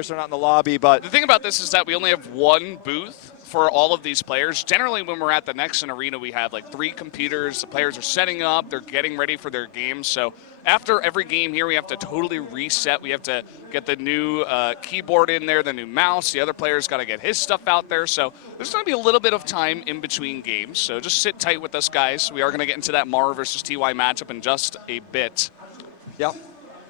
players are not in the lobby. But the thing about this is that we only have one booth for all of these players. Generally, when we're at the next arena, we have like 3 computers. The players are setting up. They're getting ready for their games. So after every game here, we have to totally reset. We have to get the new keyboard in there, the new mouse. The other player's got to get his stuff out there. So there's going to be a little bit of time in between games. So just sit tight with us, guys. We are going to get into that Maru versus TY matchup in just a bit. Yep.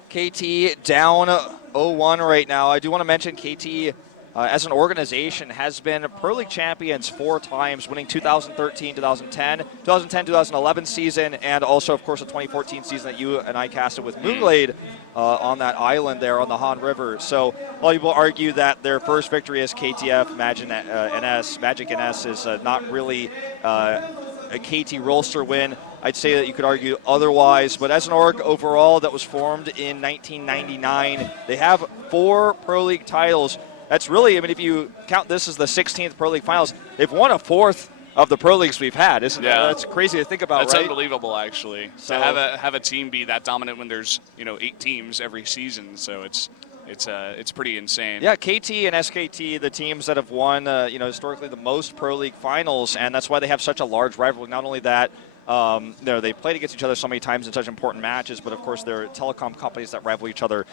KT down 0-1 right now. I do want to mention KT as an organization has been Pro League champions 4 times, winning 2013, 2010, 2011 season, and also, of course, the 2014 season that you and I casted with Moonglade on that island there on the Han River. So a lot of people argue that their first victory as KTF, Magic NS, is not really a KT Rolster win. I'd say that you could argue otherwise, but as an org overall that was formed in 1999, they have 4 Pro League titles. That's really, I mean, if you count this as the 16th Pro League Finals, they've won a 4th of the Pro Leagues we've had, isn't it? That's crazy to think about, That's right? unbelievable, actually. So to have a team be that dominant when there's 8 teams every season, so it's pretty insane. Yeah, KT and SKT, the teams that have won, historically the most Pro League Finals, and that's why they have such a large rivalry. Not only that, they played against each other so many times in such important matches, but of course they're telecom companies that rival each other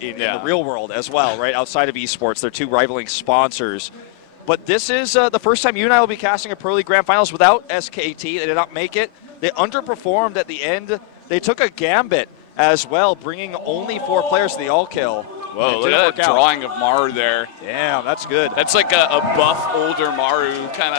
in the real world as well, right? Outside of esports, they're 2 rivaling sponsors. But this is the first time you and I will be casting a Pro League Grand Finals without SKT. They did not make it. They underperformed at the end. They took a gambit as well, bringing only 4 players to the all-kill. Whoa, look at that drawing of Maru there. Yeah, that's good. That's like a buff, older Maru kind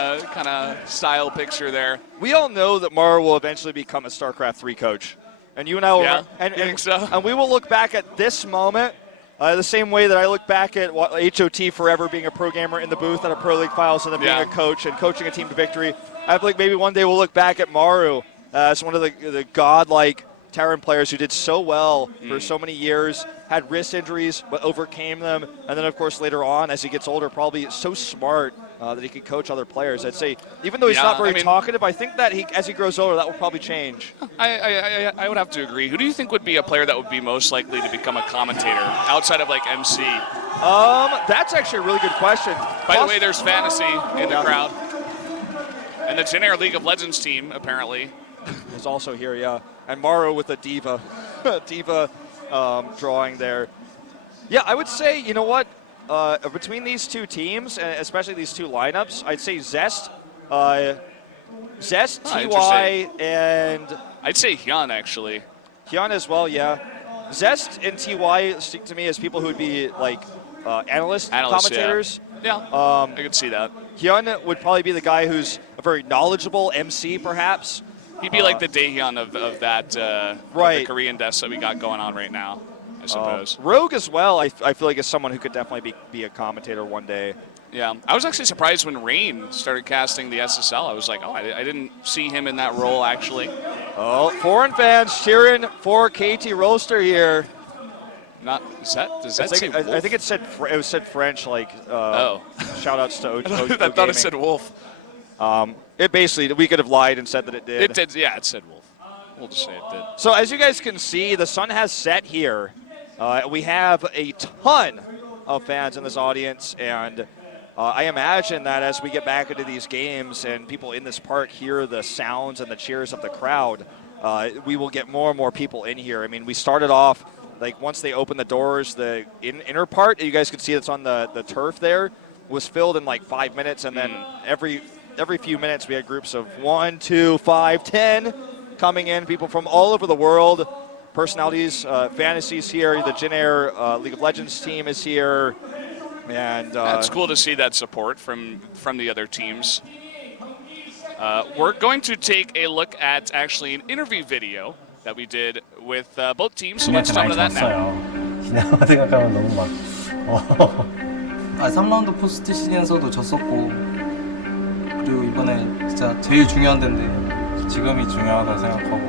of style picture there. We all know that Maru will eventually become a StarCraft 3 coach. And you and I will, you think so? And we will look back at this moment the same way that I look back at HOT forever being a pro gamer in the booth at a Pro League Finals and then being a coach and coaching a team to victory. I believe maybe one day we'll look back at Maru as one of the godlike Terran players who did so well for so many years, had wrist injuries but overcame them, and then of course later on as he gets older probably so smart that he can coach other players. I'd say even though he's not very talkative, I think that as he grows older that will probably change. I would have to agree. Who do you think would be a player that would be most likely to become a commentator outside of like MC? That's actually a really good question. By the way, there's Fantasy in the crowd. And the Jin Air League of Legends team, apparently. Is also here, and Maru with a diva, drawing there. Yeah, I would say, you know what, between these 2 teams, and especially these 2 lineups, I'd say Zest, TY, and... I'd say Hyun, actually. Hyun as well, yeah. Zest and TY stick to me as people who would be, like, analysts, commentators. Yeah, I could see that. Hyun would probably be the guy who's a very knowledgeable MC, perhaps. He'd be like the Daehyun of that the Korean desk that we got going on right now, I suppose. Rogue as well, I feel like is someone who could definitely be a commentator one day. Yeah, I was actually surprised when Rain started casting the SSL. I was like, oh, I didn't see him in that role, actually. Oh, foreign fans cheering for KT Rolster here. Does that say Wolf? I think it said French, like, shout-outs to OG I thought it said Wolf. It basically, we could have lied and said that it did. It did, yeah, it said Wolf. We'll just say it did. So as you guys can see, the sun has set here. We have a ton of fans in this audience, and I imagine that as we get back into these games and people in this park hear the sounds and the cheers of the crowd, we will get more and more people in here. I mean, we started off, like, once they opened the doors, the inner part, you guys could see it's on the turf there, was filled in like 5 minutes, and then every few minutes we had groups of 1, 2, 5, 10 coming in, people from all over the world, personalities, Fantasy's here, the Jin Air League of Legends team is here, and it's cool to see that support from the other teams. We're going to take a look at actually an interview video that we did with both teams, so let's jump into that now. 생각하면 너무 막 3라운드 포스트 시즌에서도 졌었고, 그리고 이번에 진짜 제일 중요한 데인데 지금이 중요하다 생각하고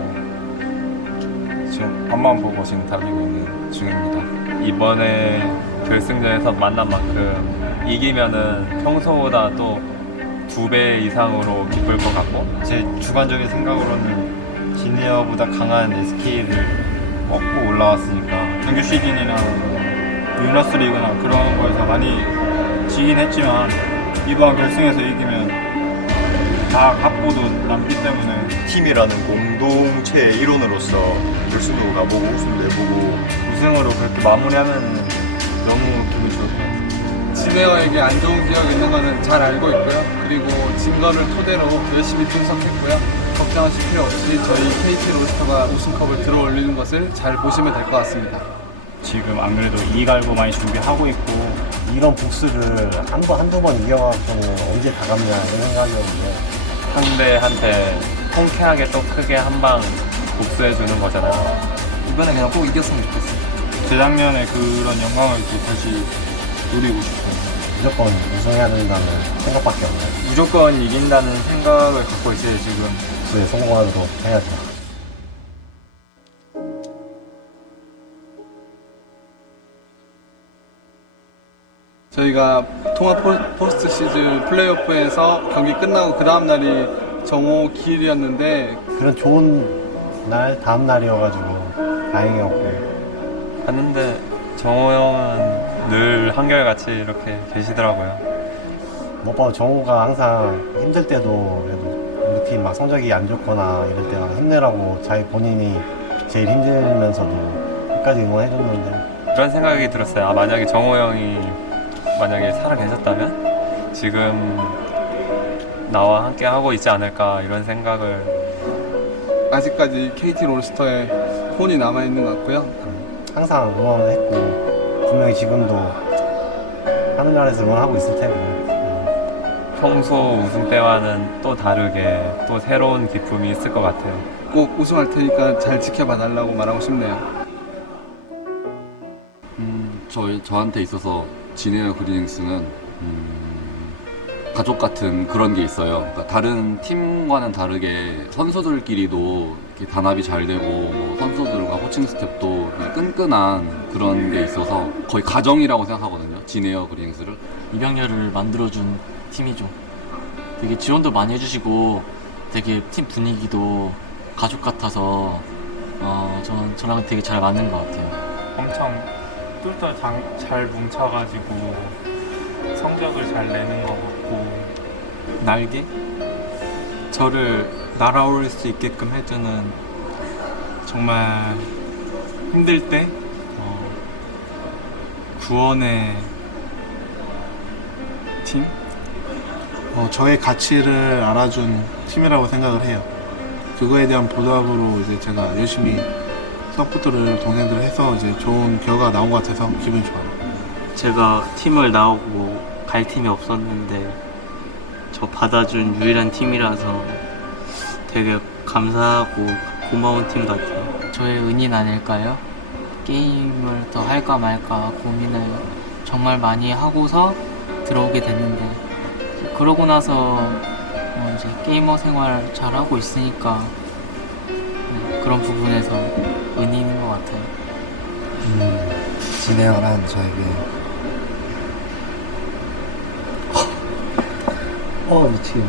지금 앞만 보고 지금 달리고 있는 중입니다. 이번에 결승전에서 만난 만큼 이기면은 평소보다 또 2배 이상으로 기쁠 것 같고, 제 주관적인 생각으로는 지니어보다 강한 SK를 먹고 올라왔으니까 정규 시즌이랑 유나스 리그나 그런 거에서 많이 지긴 했지만 이번 결승에서 이기면 다 갖고도 남기 때문에 팀이라는 공동체의 일원으로서 결승도 가보고 우승도 해보고 우승으로 그렇게 마무리하면 너무 기분 좋을 것 같아요. 진에어에게 안 좋은 기억이 있는 거는 잘 알고 있고요. 그리고 진 거를 토대로 열심히 분석했고요. 걱정하실 필요 없이 저희 KT 로스터가 우승컵을 들어올리는 것을 잘 보시면 될 것 같습니다. 지금 안 그래도 2갈고 많이 준비하고 있고 이런 복수를 한두 번 이겨갖고는 언제 다 갚냐 이런 생각이었는데 상대한테 통쾌하게 또 크게 한 방 복수해주는 거잖아요. 이번에 그냥 꼭 이겼으면 좋겠어요. 재작년에 그런 영광을 또 다시 누리고 싶어요. 무조건 우승해야 된다는 생각밖에 없네요. 무조건 이긴다는 생각을 갖고 있어요, 지금. 복수에 성공하도록 해야죠. 저희가 통합 포스트 시즌 플레이오프에서 경기 끝나고 그 다음 날이 정오 기일이었는데 그런 좋은 날 다음 날이어가지고 다행이었고 봤는데 정호 형은 늘 한결같이 이렇게 계시더라고요. 무엇보다 정우가 항상 힘들 때도 그래도 우리 팀 막 성적이 안 좋거나 이럴 때 힘내라고 자기 본인이 제일 힘들면서도 끝까지 응원해줬는데 그런 생각이 들었어요. 아, 만약에 정호 형이 만약에 살아 계셨다면 지금 나와 함께 하고 있지 않을까 이런 생각을. 아직까지 KT 롤스터에 혼이 남아있는 것 같고요. 항상 응원을 했고 분명히 지금도 하늘나라에서 응원하고 있을 테고 평소 우승 때와는 또 다르게 또 새로운 기쁨이 있을 것 같아요. 꼭 우승할 테니까 잘 지켜봐 달라고 말하고 싶네요. 저한테 있어서 진에어 그리닝스는 가족 같은 그런 게 있어요. 그러니까 다른 팀과는 다르게 선수들끼리도 이렇게 단합이 잘 되고 뭐 선수들과 코칭 스태프도 끈끈한 그런 게 있어서 거의 가정이라고 생각하거든요. 진에어 그리닝스를. 이병렬을 만들어준 팀이죠. 되게 지원도 많이 해주시고 되게 팀 분위기도 가족 같아서 저랑 되게 잘 맞는 것 같아요. 엄청 똘똘 잘 뭉쳐가지고 성적을 잘 내는 것 같고 날개? 저를 날아오를 수 있게끔 해주는 정말 힘들 때 구원의 팀? 저의 가치를 알아준 팀이라고 생각을 해요. 그거에 대한 보답으로 이제 제가 열심히 서포트를 동생들 해서 이제 좋은 결과가 나온 것 같아서 기분이 좋아요. 제가 팀을 나오고 갈 팀이 없었는데 저 받아준 유일한 팀이라서 되게 감사하고 고마운 팀 같아요. 저의 은인 아닐까요? 게임을 더 할까 말까 고민을 정말 많이 하고서 들어오게 됐는데 그러고 나서 이제 게이머 생활 잘하고 있으니까 그런 부분에서 은인인 것 같아요. 진에어란 저에게 미치겠네.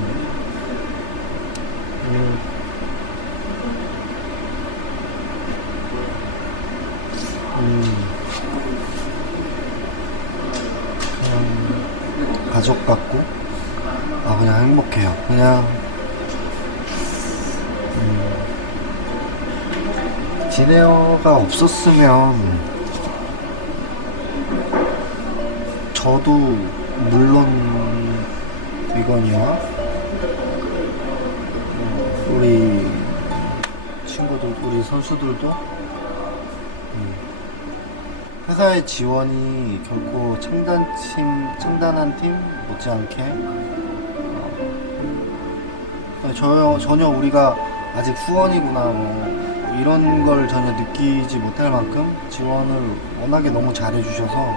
그냥 가족 같고 그냥 행복해요. 그냥 진에어가 없었으면 저도 물론 위건이와 우리 친구들, 우리 선수들도 회사의 지원이 결코 창단한 팀 못지않게 전혀 우리가 아직 후원이구나 뭐 이런 걸 전혀 느끼지 못할 만큼 지원을 워낙에 너무 잘해주셔서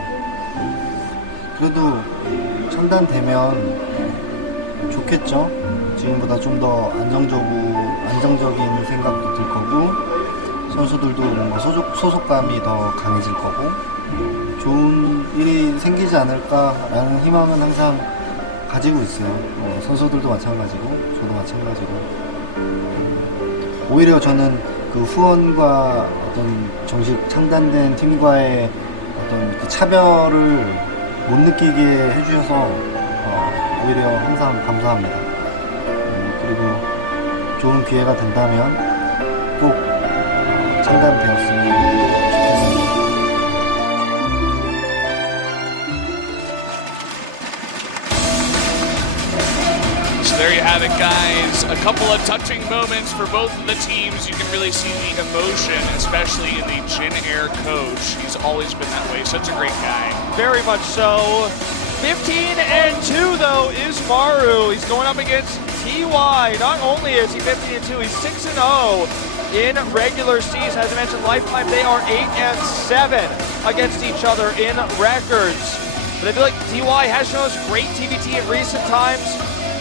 그래도 창단되면 좋겠죠. 지금보다 좀 더 안정적인 생각도 들 거고 선수들도 뭔가 소속감이 더 강해질 거고 좋은 일이 생기지 않을까라는 희망은 항상 가지고 있어요. 선수들도 마찬가지고 저도 마찬가지고 오히려 저는 그 후원과 어떤 정식 창단된 팀과의 어떤 그 차별을 못 느끼게 해주셔서 오히려 항상 감사합니다. 그리고 좋은 기회가 된다면 꼭 참가되었으면 좋겠습니다. So there you have it, guys. A couple of touching moments for both of the teams. You can really see the emotion, especially in the Jin Air coach. He's always been that way. Such a great guy. Very much so. 15-2 though is Maru. He's going up against TY. Not only is he 15-2, he's 6-0 in regular season. As I mentioned, lifetime they are 8-7 against each other in records. But I feel like TY has shown us great TVT in recent times.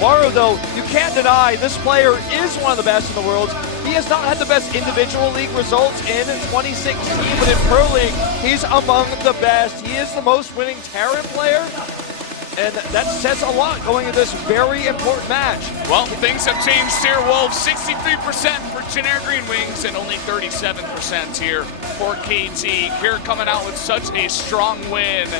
Maru, though, you can't deny this player is one of the best in the world. He has not had the best individual league results in 2016, but in Pro League, he's among the best. He is the most winning Terran player, and that says a lot going into this very important match. Well, things have changed here, Wolves. 63% for Jin Air Green Wings and only 37% here for KT. Here coming out with such a strong win.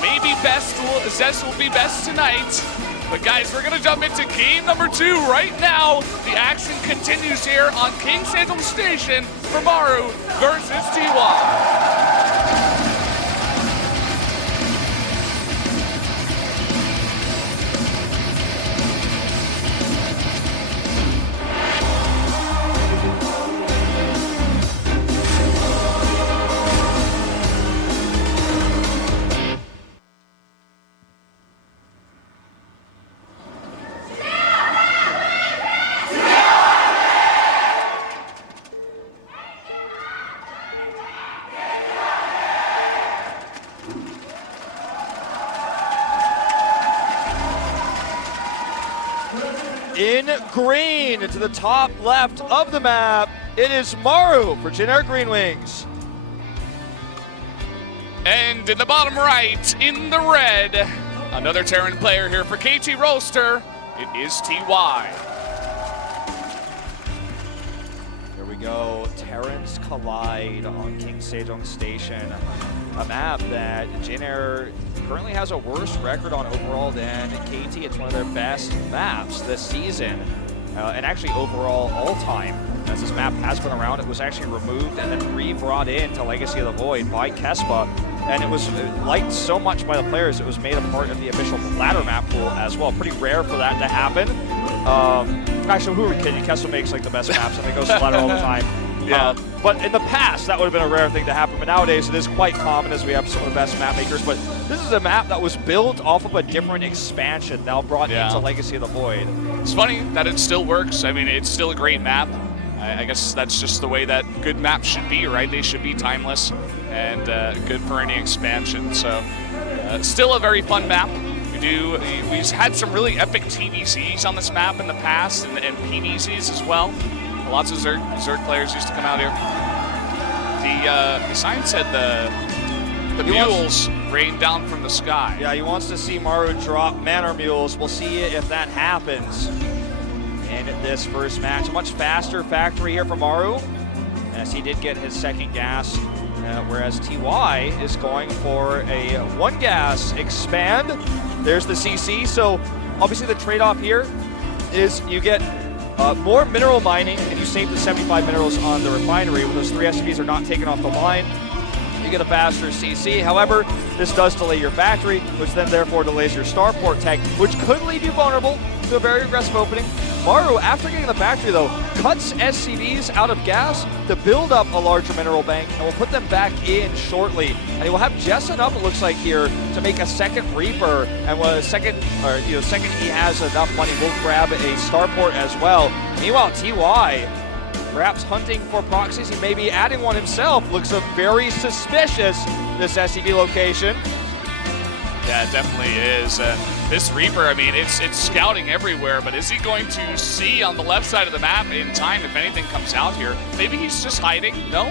Maybe Zest will be best tonight. But guys, we're gonna jump into game number 2 right now. The action continues here on King Sejong Station for Maru versus TY. In green, to the top left of the map, it is Maru for Jin Air Green Wings. And in the bottom right, in the red, another Terran player here for KT Roaster. It is TY. Here we go, Terrans collide on King Sejong Station, a map that Jin Air currently has a worse record on overall than KT. It's one of their best maps this season, and actually overall all time. As this map has been around, it was actually removed and then re-brought into Legacy of the Void by Kespa, and it was liked so much by the players it was made a part of the official ladder map pool as well. Pretty rare for that to happen. Actually, who are we kidding? Kespa makes like the best maps and it goes to ladder all the time. Yeah. But in the past, that would have been a rare thing to happen. But nowadays, it is quite common as we have some of the best map makers. But this is a map that was built off of a different expansion, now brought into Legacy of the Void. It's funny that it still works. I mean, it's still a great map. I guess that's just the way that good maps should be, right? They should be timeless and good for any expansion. So, still a very fun map. We've had some really epic TVCs on this map in the past and PVCs as well. Lots of Zerg players used to come out here. The sign said the mules rain down from the sky. Yeah, he wants to see Maru drop Manor Mules. We'll see if that happens in this first match. A much faster factory here for Maru, as he did get his second gas, whereas TY is going for a one gas expand. There's the CC, so obviously the trade-off here is you get more mineral mining, and you save the 75 minerals on the refinery. When those 3 SCVs are not taken off the line, you get a faster CC. However, this does delay your factory, which then therefore delays your starport tech, which could leave you vulnerable to a very aggressive opening. Maru, after getting the factory though, cuts SCVs out of gas to build up a larger mineral bank, and will put them back in shortly. And he will have just enough, it looks like here, to make a second Reaper. And when second he has enough money, we'll grab a starport as well. Meanwhile, TY, perhaps hunting for proxies, he may be adding one himself. Looks very suspicious, this SCV location. Yeah, it definitely is. This Reaper, I mean, it's scouting everywhere, but is he going to see on the left side of the map in time if anything comes out here? Maybe he's just hiding. No,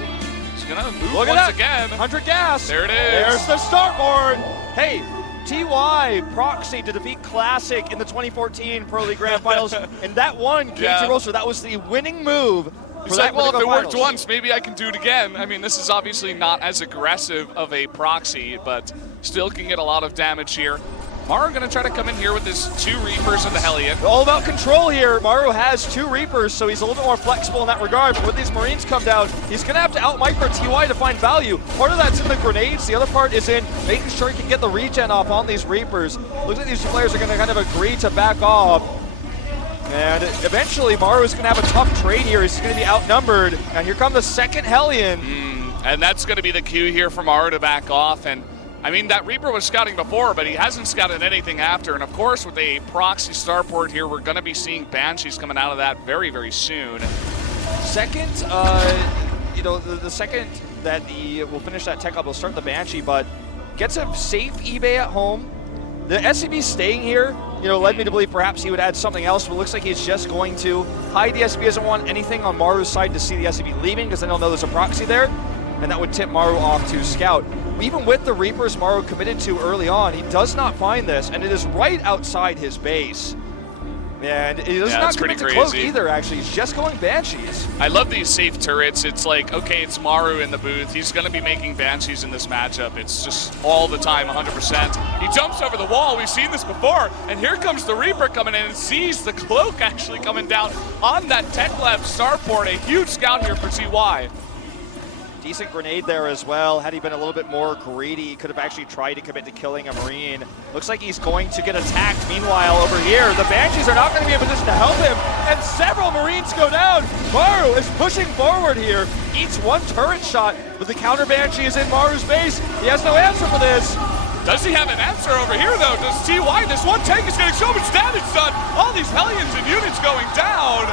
he's gonna move once again. 100 gas. There it is. There's the starboard. Hey, TY proxy to defeat Classic in the 2014 Pro League Grand Finals, and that won KT Roaster. That was the winning move He's like, well, if it worked once, maybe I can do it again. I mean, this is obviously not as aggressive of a proxy, but still can get a lot of damage here. Maru going to try to come in here with his 2 Reapers and the Hellion. All about control here. Maru has 2 Reapers, so he's a little bit more flexible in that regard. But when these Marines come down, he's going to have to out-micro TY to find value. Part of that's in the grenades. The other part is in making sure he can get the regen off on these Reapers. Looks like these 2 players are going to kind of agree to back off. And eventually, Maru is going to have a tough trade here. He's going to be outnumbered. And here comes the second Hellion. And that's going to be the cue here for Maru to back off. And I mean, that Reaper was scouting before, but he hasn't scouted anything after. And of course, with a proxy starport here, we're going to be seeing Banshees coming out of that very, very soon. Second, the second that we'll finish that tech up, we'll start the Banshee, but gets a safe eBay at home. The SCB staying here, led me to believe perhaps he would add something else, but it looks like he's just going to hide the SCB. Doesn't want anything on Maru's side to see the SCB leaving, because then he'll know there's a proxy there, and that would tip Maru off to scout. Even with the Reapers Maru committed to early on, he does not find this, and it is right outside his base. And he does not commit to Cloak either, actually. He's just going Banshees. I love these safe turrets. It's like, okay, it's Maru in the booth. He's going to be making Banshees in this matchup. It's just all the time, 100%. He jumps over the wall. We've seen this before. And here comes the Reaper coming in and sees the Cloak actually coming down on that Tech Lab starport. A huge scout here for TY. Decent grenade there as well. Had he been a little bit more greedy, he could have actually tried to commit to killing a Marine. Looks like he's going to get attacked. Meanwhile, over here, the Banshees are not going to be in position to help him, and several Marines go down. Maru is pushing forward here. Eats 1 turret shot, but the counter Banshee is in Maru's base. He has no answer for this. Does he have an answer over here, though? Does TY? This 1 tank is getting so much damage done. All these Hellions and units going down.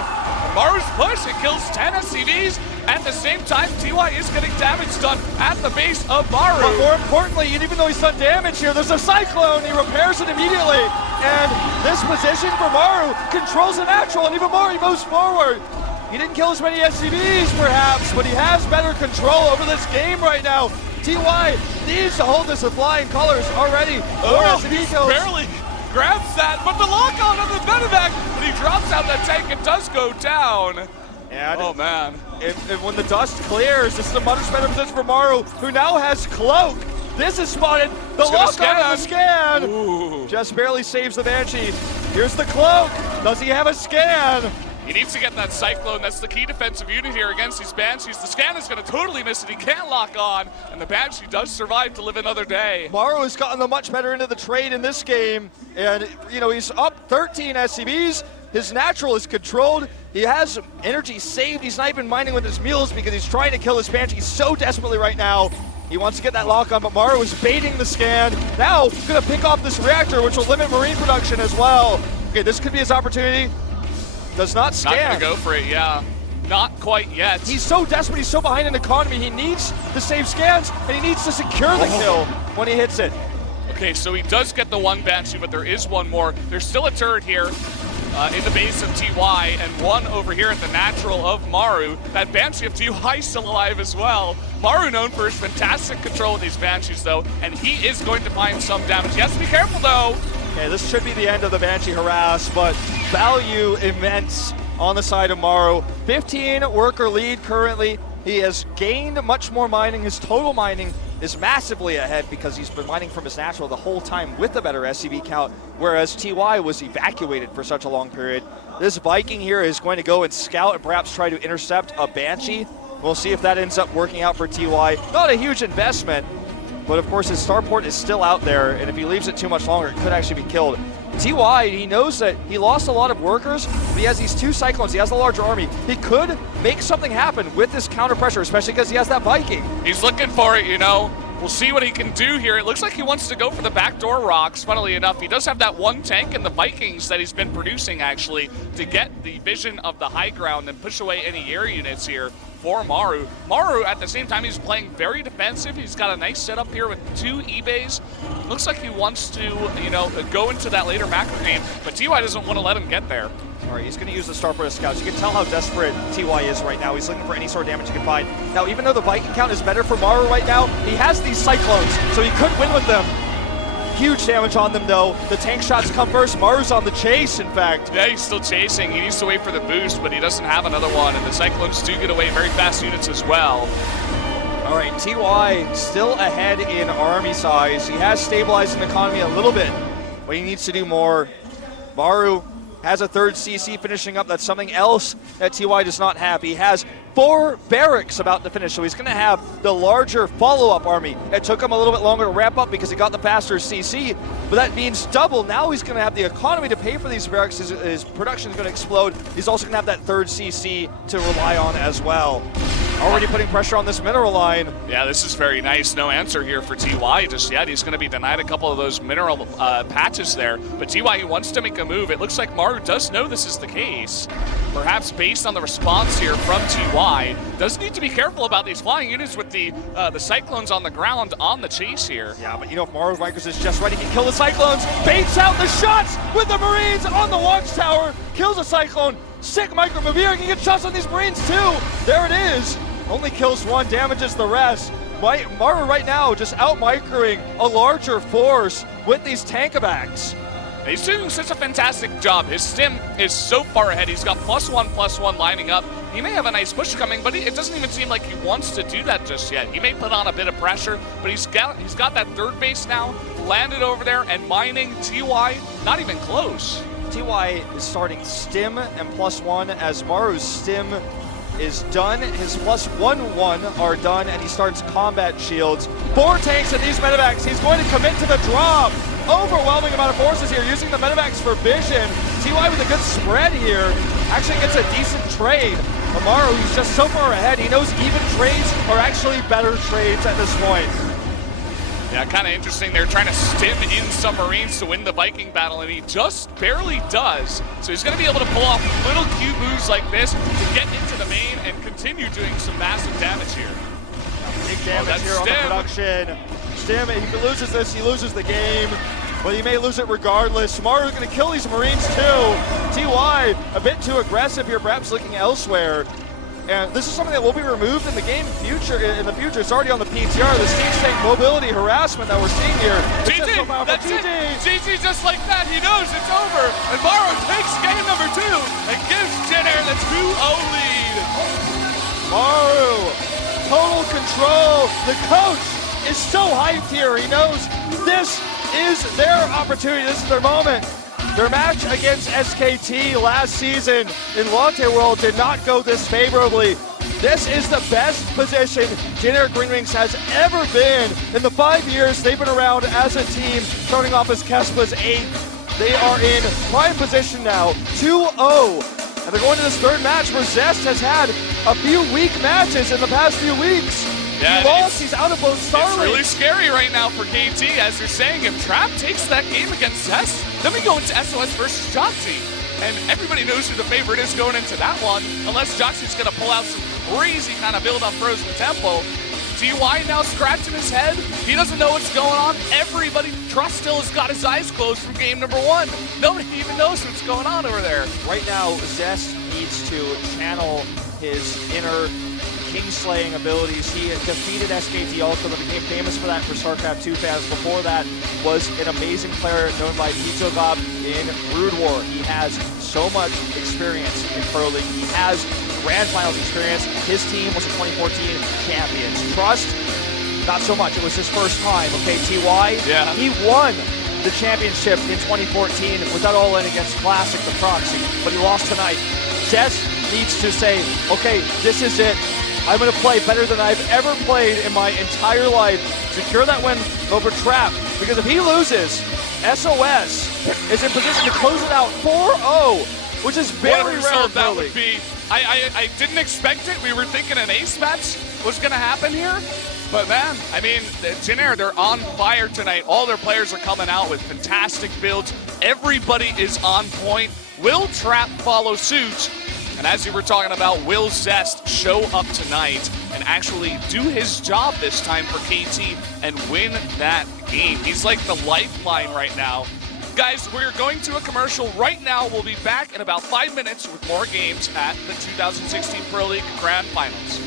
Maru's push, it kills 10 SCVs. At the same time, TY is getting damage done at the base of Maru. But more importantly, even though he's done damage here, there's a Cyclone. He repairs it immediately. And this position for Maru controls the natural, and even more, he moves forward. He didn't kill as many SCVs, perhaps, but he has better control over this game right now. TY needs to hold this with flying colors already. He barely grabs that, but the lock-on on the Medivac, but he drops out that tank and does go down. And oh man. If when the dust clears, this is a much better position for Maru, who now has Cloak. This is spotted. The lock-on on the scan. Ooh. Just barely saves the Banshee. Here's the Cloak. Does he have a scan? He needs to get that Cyclone. That's the key defensive unit here against these Banshees. The scan is going to totally miss it. He can't lock on, and the Banshee does survive to live another day. Maru has gotten the much better into the trade in this game, and he's up 13 SCVs. His natural is controlled. He has energy saved. He's not even mining with his mules because he's trying to kill his Banshee so desperately right now. He wants to get that lock on, but Maru is baiting the scan. Now, going to pick off this reactor, which will limit Marine production as well. Okay, this could be his opportunity. Does not scan. Not going to go for it, yeah. Not quite yet. He's so desperate. He's so behind in economy. He needs to save scans, and he needs to secure the kill when he hits it. Okay, so he does get the 1 Banshee, but there is 1 more. There's still a turret here. In the base of TY, and 1 over here at the natural of Maru. That Banshee of TY still alive as well. Maru known for his fantastic control of these Banshees, though, and he is going to find some damage. He has to be careful, though. Okay, this should be the end of the Banshee harass, but value immense on the side of Maru. 15 worker lead currently. He has gained much more mining. His total mining is massively ahead because he's been mining from his natural the whole time with a better SCV count, whereas TY was evacuated for such a long period. This Viking here is going to go and scout and perhaps try to intercept a Banshee. We'll see if that ends up working out for TY. Not a huge investment, but of course his starport is still out there, and if he leaves it too much longer, it could actually be killed. TY, he knows that he lost a lot of workers, but he has these 2 Cyclones, he has a larger army. He could make something happen with this counter pressure, especially because he has that Viking. He's looking for it, We'll see what he can do here. It looks like he wants to go for the backdoor rocks, funnily enough. He does have that 1 tank in the Vikings that he's been producing, actually, to get the vision of the high ground and push away any air units here for Maru. Maru, at the same time, he's playing very defensive. He's got a nice setup here with 2 eBays. Looks like he wants to, go into that later macro game, but TY doesn't want to let him get there. All right, he's going to use the starport as scouts. You can tell how desperate TY is right now. He's looking for any sort of damage he can find. Now, even though the Viking count is better for Maru right now, he has these Cyclones, so he could win with them. huge damage on them, though. The tank shots come first. Maru's on the chase, in fact. Yeah, he's still chasing. He needs to wait for the boost, but he doesn't have another one. And the Cyclones do get away very fast units as well. All right, TY still ahead in army size. He has stabilized an economy a little bit, but he needs to do more. Maru has a third CC finishing up. That's something else that TY does not have. He has 4 barracks about to finish, so he's going to have the larger follow-up army. It took him a little bit longer to ramp up because he got the faster CC, but that means double. Now he's going to have the economy to pay for these barracks. His production is going to explode. He's also going to have that third CC to rely on as well. Already putting pressure on this mineral line. Yeah, this is very nice. No answer here for TY just yet. He's going to be denied a couple of those mineral patches there. But TY, he wants to make a move. It looks like Maru does know this is the case. Perhaps based on the response here from TY, does need to be careful about these flying units with the Cyclones on the ground on the chase here. Yeah, but you know, if Maru Vikers is just ready, he can kill the Cyclones. Baits out the shots with the Marines on the watchtower. Kills a Cyclone. Sick micro move here. He can get shots on these Marines too. There it is. Only kills one, damages the rest. Maru right now just out-microing a larger force with these tankabacks. He's doing such a fantastic job. His stim is so far ahead. He's got +1/+1 lining up. He may have a nice push coming, but it doesn't even seem like he wants to do that just yet. He may put on a bit of pressure, but he's got that third base now, landed over there and mining. TY, not even close. TY is starting stim and +1 as Maru's stim is done. His +1/1 are done, and he starts combat shields. 4 tanks and these medevacs. He's going to commit to the drop. Overwhelming amount of forces here, using the medevacs for vision. TY with a good spread here. Actually gets a decent trade. Maru, he's just so far ahead. He knows even trades are actually better trades at this point. Yeah, kind of interesting. They're trying to stim in submarines to win the Viking battle, and he just barely does. So he's going to be able to pull off little cute moves like this to get into the main and continue doing some massive damage here. Big damage here on the production. Stim, if he loses this, he loses the game. But he may lose it regardless. Maru's going to kill these Marines too. TY, a bit too aggressive here, perhaps looking elsewhere. And this is something that will be removed in the game in the future. It's already on the PTR, the siege tank mobility harassment that we're seeing here. GG, that's it. GG just like that. He knows it's over. And Maru takes game number 2 and gives Jenner the 2-0 lead. Maru, total control. The coach is so hyped here. He knows this is their opportunity. This is their moment. Their match against SKT last season in Lotte World did not go this favorably. This is the best position Generic Green Wings has ever been. In the 5 years they've been around as a team, starting off as Kespa's 8th. They are in prime position now, 2-0. And they're going to this third match where Zest has had a few weak matches in the past few weeks. Yeah, he lost, he's out of both Starlink. It's really scary right now for KT, as they're saying, if Trap takes that game against Zest, then we go into SOS versus Joxy. And everybody knows who the favorite is going into that one, unless Joxy's going to pull out some crazy kind of build up Frozen Temple. TY now scratching his head. He doesn't know what's going on. Everybody, Trust still has got his eyes closed from game number 1. Nobody even knows what's going on over there. Right now, Zest needs to channel his inner king-slaying abilities. He defeated SKT also, but became famous for that for Starcraft 2 fans. Before that was an amazing player known by Pizzogab in Brood War. He has so much experience in Pro League. He has Grand Finals experience. His team was the 2014 champions. Trust, not so much. It was his first time. Okay, TY, yeah. He won the championship in 2014 without all-in against Classic, the proxy, but he lost tonight. Zest needs to say, okay, this is it. I'm going to play better than I've ever played in my entire life. Secure that win over Trap. Because if he loses, SOS is in position to close it out 4-0, which is very what a rare. result that would be. I didn't expect it. We were thinking an ace match was going to happen here. But man, I mean, Jenner, they're on fire tonight. All their players are coming out with fantastic builds. Everybody is on point. Will Trap follow suit? And as you were talking about, will Zest show up tonight and actually do his job this time for KT and win that game? He's like the lifeline right now. Guys, we're going to a commercial right now. We'll be back in about 5 minutes with more games at the 2016 Pro League Grand Finals.